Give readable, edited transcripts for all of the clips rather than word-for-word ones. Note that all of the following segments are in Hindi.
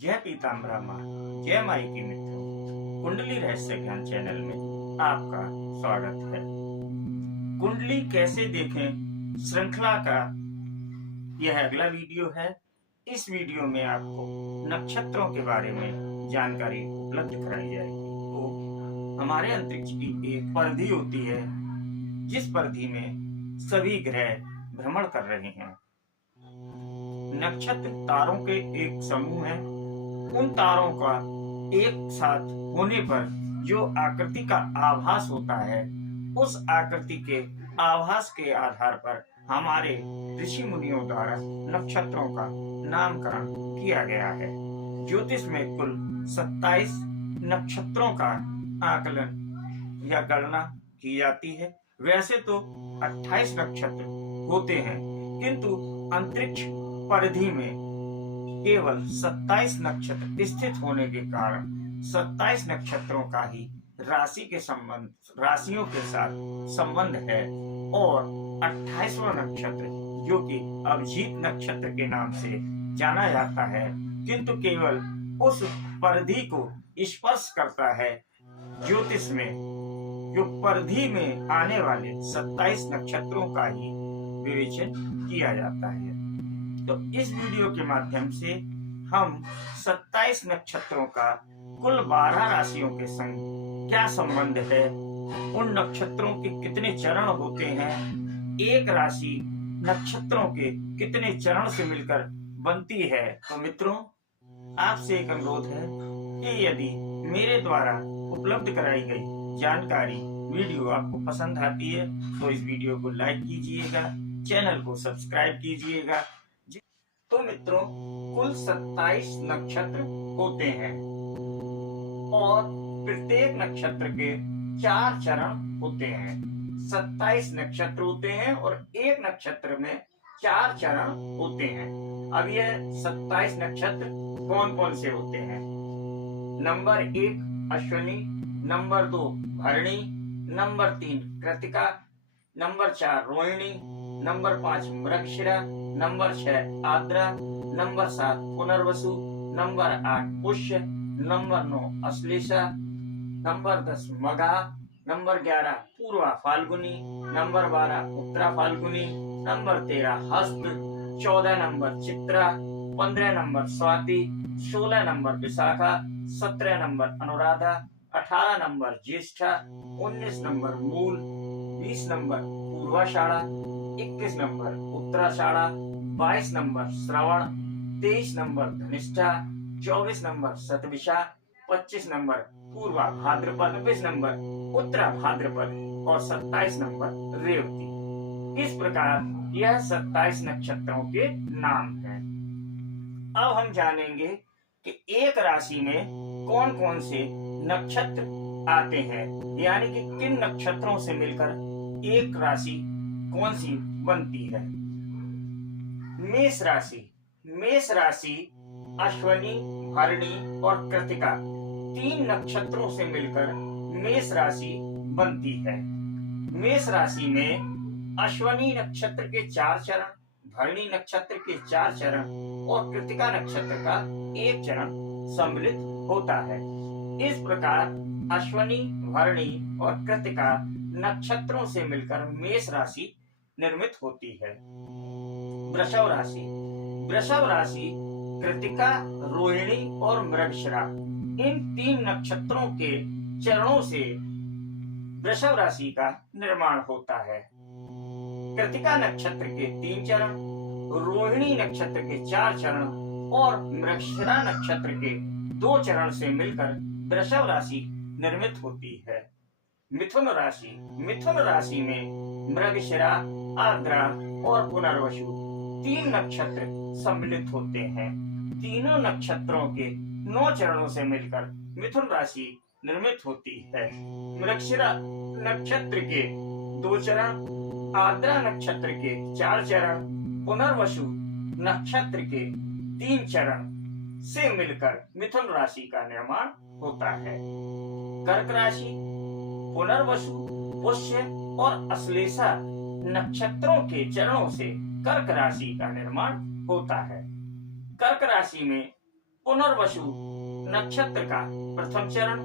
जय पीताम्बरा माँ, जय माई की मित्रों। कुंडली रहस्य ज्ञान चैनल में आपका स्वागत है। कुंडली कैसे देखें श्रृंखला का यह अगला वीडियो है। इस वीडियो में आपको नक्षत्रों के बारे में जानकारी उपलब्ध कराई जाएगी। तो हमारे अंतरिक्ष की एक परिधि होती है, जिस परिधि में सभी ग्रह भ्रमण कर रहे हैं। नक्षत्र तारों के एक समूह है। उन तारों का एक साथ होने पर जो आकृति का आभास होता है, उस आकृति के आभास के आधार पर हमारे ऋषि मुनियों द्वारा नक्षत्रों का नामकरण किया गया है। ज्योतिष में कुल 27 नक्षत्रों का आकलन या गणना की जाती है। वैसे तो 28 नक्षत्र होते हैं, किंतु अंतरिक्ष परिधि में केवल 27 नक्षत्र स्थित होने के कारण 27 नक्षत्रों का ही राशियों के साथ संबंध है, और 28वां नक्षत्र जो कि अभिजीत नक्षत्र के नाम से जाना जाता है, किंतु केवल उस परिधि को स्पर्श करता है। ज्योतिष में जो परिधि में आने वाले 27 नक्षत्रों का ही विवेचन किया जाता है। तो इस वीडियो के माध्यम से हम 27 नक्षत्रों का कुल 12 राशियों के संग क्या संबंध है, उन नक्षत्रों के कितने चरण होते हैं, एक राशि नक्षत्रों के कितने चरण से मिलकर बनती है। तो मित्रों, आपसे एक अनुरोध है कि यदि मेरे द्वारा उपलब्ध कराई गई जानकारी वीडियो आपको पसंद आती है तो इस वीडियो को लाइक कीजिएगा, चैनल को सब्सक्राइब कीजिएगा। तो मित्रों, कुल 27 नक्षत्र होते हैं और प्रत्येक नक्षत्र के 4 चरण होते हैं। 27 नक्षत्र होते हैं और एक नक्षत्र में 4 चरण होते हैं। अब यह 27 नक्षत्र कौन कौन से होते हैं? Number 1 Ashwini, number 2 Bharani, number 3 Krittika, number 4 Rohini, number 5 Mrigashira, number 6 Ardra, number 7 Punarvasu, number 8 Pushya, number 9 Ashlesha, number 10 Magha, number 11 Purva Phalguni, number 12 Uttara Phalguni, number 13 Hasta, 14 number Chitra, 15 number Swati, 16 number Vishakha, 17 number Anuradha, 18 number Jyeshtha, 19 number Mula, 20 number Purvashadha, 21 number Uttarashadha, 22 number Shravana, 23 number Dhanishtha, 24 number Shatabhisha, 25 number पूर्वा भाद्रपद, 26 नंबर उत्तरा भाद्रपद और 27 नंबर रेवती। इस प्रकार यह 27 नक्षत्रों के नाम हैं। अब हम जानेंगे कि एक राशि में कौन कौन से नक्षत्र आते हैं, यानी कि किन नक्षत्रों से मिलकर एक राशि कौन सी बनती है। मेष राशि। मेष राशि अश्विनी, भरणी और कृतिका 3 नक्षत्रों से मिलकर मेष राशि बनती है। मेष राशि में अश्विनी नक्षत्र के 4 चरण, भरणी नक्षत्र के 4 चरण और कृतिका नक्षत्र का 1 चरण सम्मिलित होता है। इस प्रकार अश्विनी, भरणी और कृतिका नक्षत्रों से मिलकर मेष राशि निर्मित होती है। वृषभ राशि। वृषभ राशि कृतिका, रोहिणी और मृगशिरा इन 3 नक्षत्रों के चरणों से वृषभ राशि का निर्माण होता है। कृतिका नक्षत्र के 3 चरण, रोहिणी नक्षत्र के 4 चरण और मृगशिरा नक्षत्र के 2 चरण से मिलकर वृषभ राशि निर्मित होती है। मिथुन राशि। मिथुन राशि में मृगशिरा, आद्रा और पुनर्वसु 3 नक्षत्र सम्मिलित होते हैं। तीनों नक्षत्रों के 9 चरणों से मिलकर मिथुन राशि निर्मित होती है। मृगशिरा नक्षत्र के 2 चरण, आद्रा नक्षत्र के 4 चरण, पुनर्वसु नक्षत्र के 3 चरण से मिलकर मिथुन राशि का निर्माण होता है। कर्क राशि। पुनर्वसु, पुष्य और अश्लेषा नक्षत्रों के चरणों से कर्क राशि का निर्माण होता है। कर्क राशि में पुनर्वसु नक्षत्र का प्रथम चरण,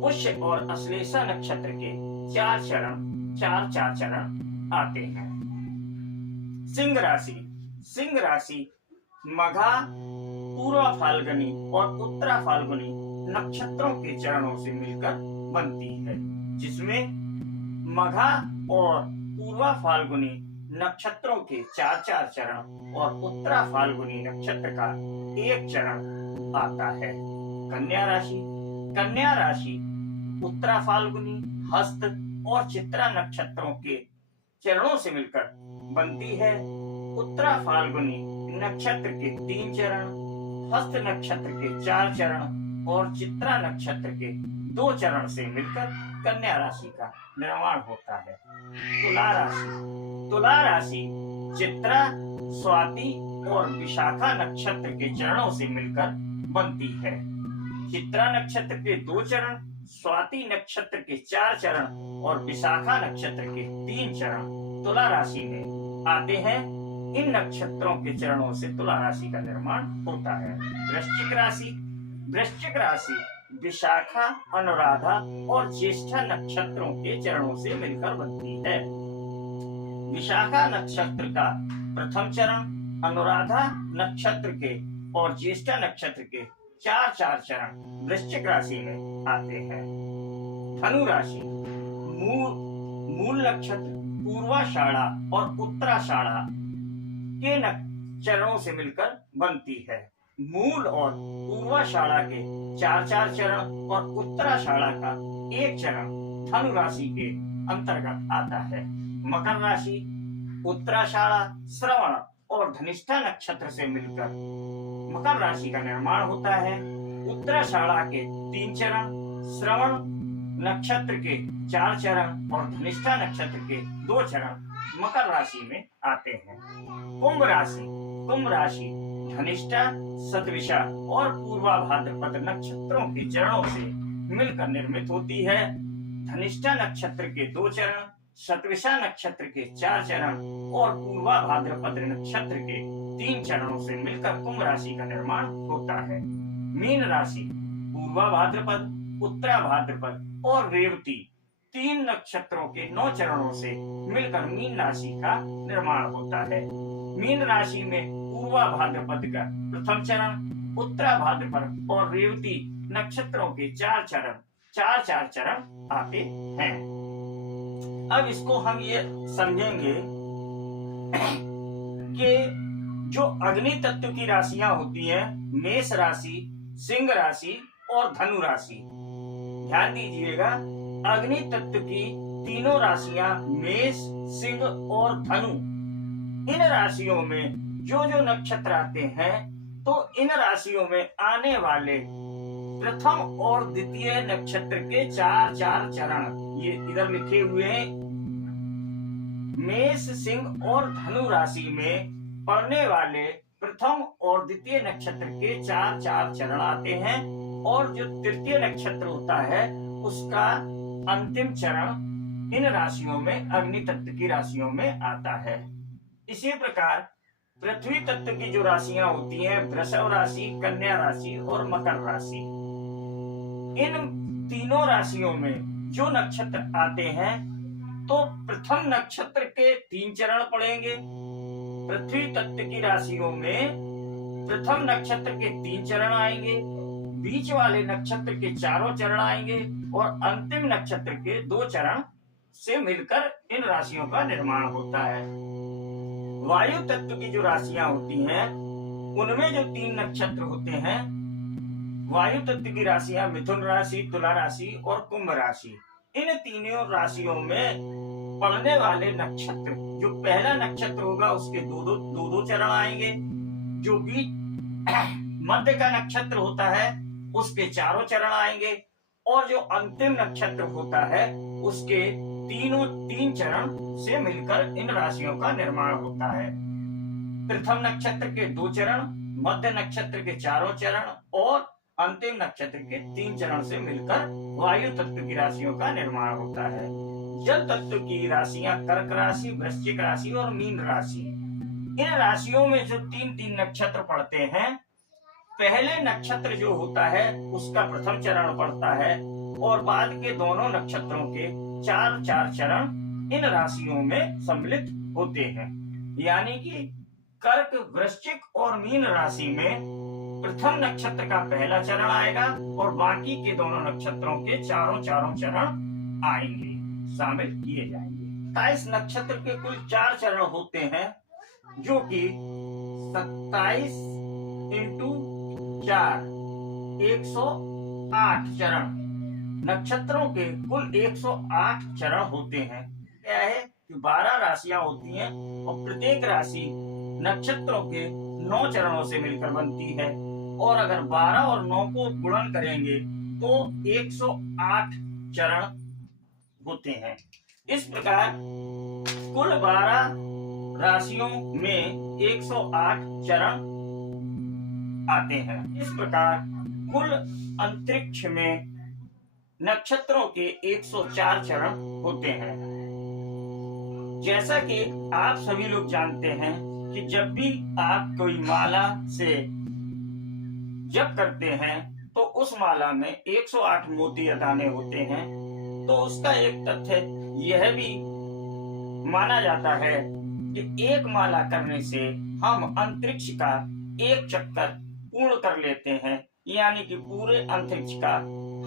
पुष्य और अश्लेषा नक्षत्र के 4 चरण, 4 चरण आते हैं। सिंह राशि। सिंह राशि मघा, पूर्वा फाल्गुनी और उत्तरा फाल्गुनी नक्षत्रों के चरणों से मिलकर बनती है, जिसमें मघा और पूर्वा फाल्गुनी नक्षत्रों के 4 चरण और उत्तरा फाल्गुनी नक्षत्र का 1 चरण आता है। कन्या राशि। कन्या राशि उत्तरा फाल्गुनी, हस्त और चित्रा नक्षत्रों के चरणों से मिलकर बनती है। उत्तरा फाल्गुनी नक्षत्र के 3 चरण, हस्त नक्षत्र के 4 चरण और चित्रा नक्षत्र के 2 चरण से मिलकर कन्या राशि का निर्माण होता है। तुला राशि। तुला राशि चित्रा, स्वाति और विशाखा नक्षत्र के चरणों से मिलकर बनती है। चित्रा नक्षत्र के 2 चरण, स्वाति नक्षत्र के 4 चरण और विशाखा नक्षत्र के 3 चरण तुला राशि में आते हैं। इन नक्षत्रों के चरणों से तुला राशि का निर्माण होता है। वृश्चिक राशि। वृश्चिक राशि विशाखा, अनुराधा और ज्येष्ठा नक्षत्रों के चरणों से मिलकर बनती है। विशाखा नक्षत्र का प्रथम चरण, अनुराधा नक्षत्र के और ज्येष्ठा नक्षत्र के 4 चरण वृश्चिक राशि में आते हैं। धनु राशि मूल नक्षत्र, पूर्वाषाढ़ा और उत्तराषाढ़ा के चरणों से मिलकर बनती है। मूल और पूर्वाषाढ़ा के 4 चरण और उत्तराषाढ़ा का 1 चरण धनु राशि के अंतर्गत आता है। मकर राशि उत्तराषाढ़ा, श्रवण और धनिष्ठा नक्षत्र से मिलकर मकर राशि का निर्माण होता है। उत्तराषाढ़ा के 3 चरण, श्रवण नक्षत्र के 4 चरण और धनिष्ठा नक्षत्र के 2 चरण मकर राशि में आते हैं। कुंभ राशि। कुंभ राशि धनिष्ठा, शतविषा और पूर्वा भाद्रपद नक्षत्रों के चरणों से मिलकर निर्मित होती है। धनिष्ठा नक्षत्र के 2 चरण, शतविषा नक्षत्र के 4 चरण और पूर्वा भाद्रपद नक्षत्र के 3 चरणों से मिलकर कुंभ राशि का निर्माण होता है। मीन राशि पूर्वा भाद्रपद, उत्तरा भाद्रपद और रेवती 3 नक्षत्रों के 9 चरणों से मिलकर मीन राशि का निर्माण होता है। मीन राशि में पूर्वा भाद्रपद का प्रथम चरण, उत्तरा भाद्रपद और रेवती नक्षत्रों के 4 चरण आते हैं। अब इसको हम ये समझेंगे कि जो अग्नि तत्व की राशियां होती हैं, मेष राशि, सिंह राशि और धनु राशि, ध्यान दीजिएगा अग्नि तत्व की तीनों राशियां मेष, सिंह और धनु, इन राशियों में जो जो नक्षत्र आते हैं तो इन राशियों में आने वाले प्रथम और द्वितीय नक्षत्र के 4 चरण ये इधर लिखे हुए हैं। मेष, सिंह और धनु राशि में पड़ने वाले प्रथम और द्वितीय नक्षत्र के 4 चरण आते हैं और जो तृतीय नक्षत्र होता है उसका अंतिम चरण इन राशियों में अग्नि तत्व की राशियों में आता है। इसी प्रकार पृथ्वी तत्व की जो राशियां होती हैं, वृषभ राशि, कन्या राशि और मकर राशि, इन तीनों राशियों में जो नक्षत्र आते हैं तो प्रथम नक्षत्र के 3 चरण पड़ेंगे। पृथ्वी तत्व की राशियों में प्रथम नक्षत्र के 3 चरण आएंगे, बीच वाले नक्षत्र के 4 चरण आएंगे और अंतिम नक्षत्र के 2 चरण से मिलकर इन राशियों का निर्माण होता है। वायु तत्व की जो राशियां होती हैं उनमें जो 3 नक्षत्र होते हैं, वायु तत्व की राशियां मिथुन राशि, तुला राशि और कुंभ राशि, इन तीनों राशियों में पड़ने वाले नक्षत्र, जो पहला नक्षत्र होगा उसके दो चरण आएंगे, जो बीच मध्य का नक्षत्र होता है उसके 4 चरण आएंगे और जो अंतिम नक्षत्र होता है उसके 3 चरण से मिलकर इन राशियों का निर्माण होता है। प्रथम नक्षत्र के 2 चरण, मध्य नक्षत्र के 4 चरण और अंतिम नक्षत्र के 3 चरण से मिलकर वायु तत्व की राशियों का निर्माण होता है। जल तत्व की राशियां कर्क राशि, वृश्चिक राशि और मीन राशि, इन राशियों में जो 3 नक्षत्र पड़ते हैं पहले नक्षत्र जो होता है उसका प्रथम चरण पड़ता है और बाद के दोनों नक्षत्रों के 4-4 चरण इन राशियों में सम्मिलित होते हैं। यानी कि कर्क, वृश्चिक और मीन राशि में प्रथम नक्षत्र का पहला चरण आएगा और बाकी के दोनों नक्षत्रों के चारों चरण आएंगे, शामिल किए जाएंगे। 27 नक्षत्र के कुल 4 चरण होते हैं, जो कि 27 इंटू 4 108 चरण। नक्षत्रों के कुल 108 चरण होते हैं। क्या है कि 12 राशियां होती हैं और प्रत्येक राशि नक्षत्रों के 9 चरणों से मिलकर बनती है, और अगर 12 और 9 को गुणन करेंगे तो 108 चरण होते हैं। इस प्रकार कुल 12 राशियों में 108 चरण आते हैं। इस प्रकार कुल अंतरिक्ष में नक्षत्रों के 104 चरण होते हैं। जैसा कि आप सभी लोग जानते हैं कि जब भी आप कोई माला से जप करते हैं तो उस माला में 108 मोती या दाने होते हैं। तो उसका एक तथ्य यह भी माना जाता है कि एक माला करने से हम अंतरिक्ष का एक चक्कर पूर्ण कर लेते हैं, यानी कि पूरे अंतरिक्ष का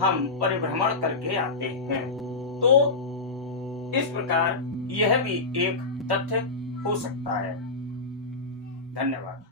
हम परिभ्रमण करके आते हैं। तो इस प्रकार यह भी एक तथ्य हो सकता है। धन्यवाद।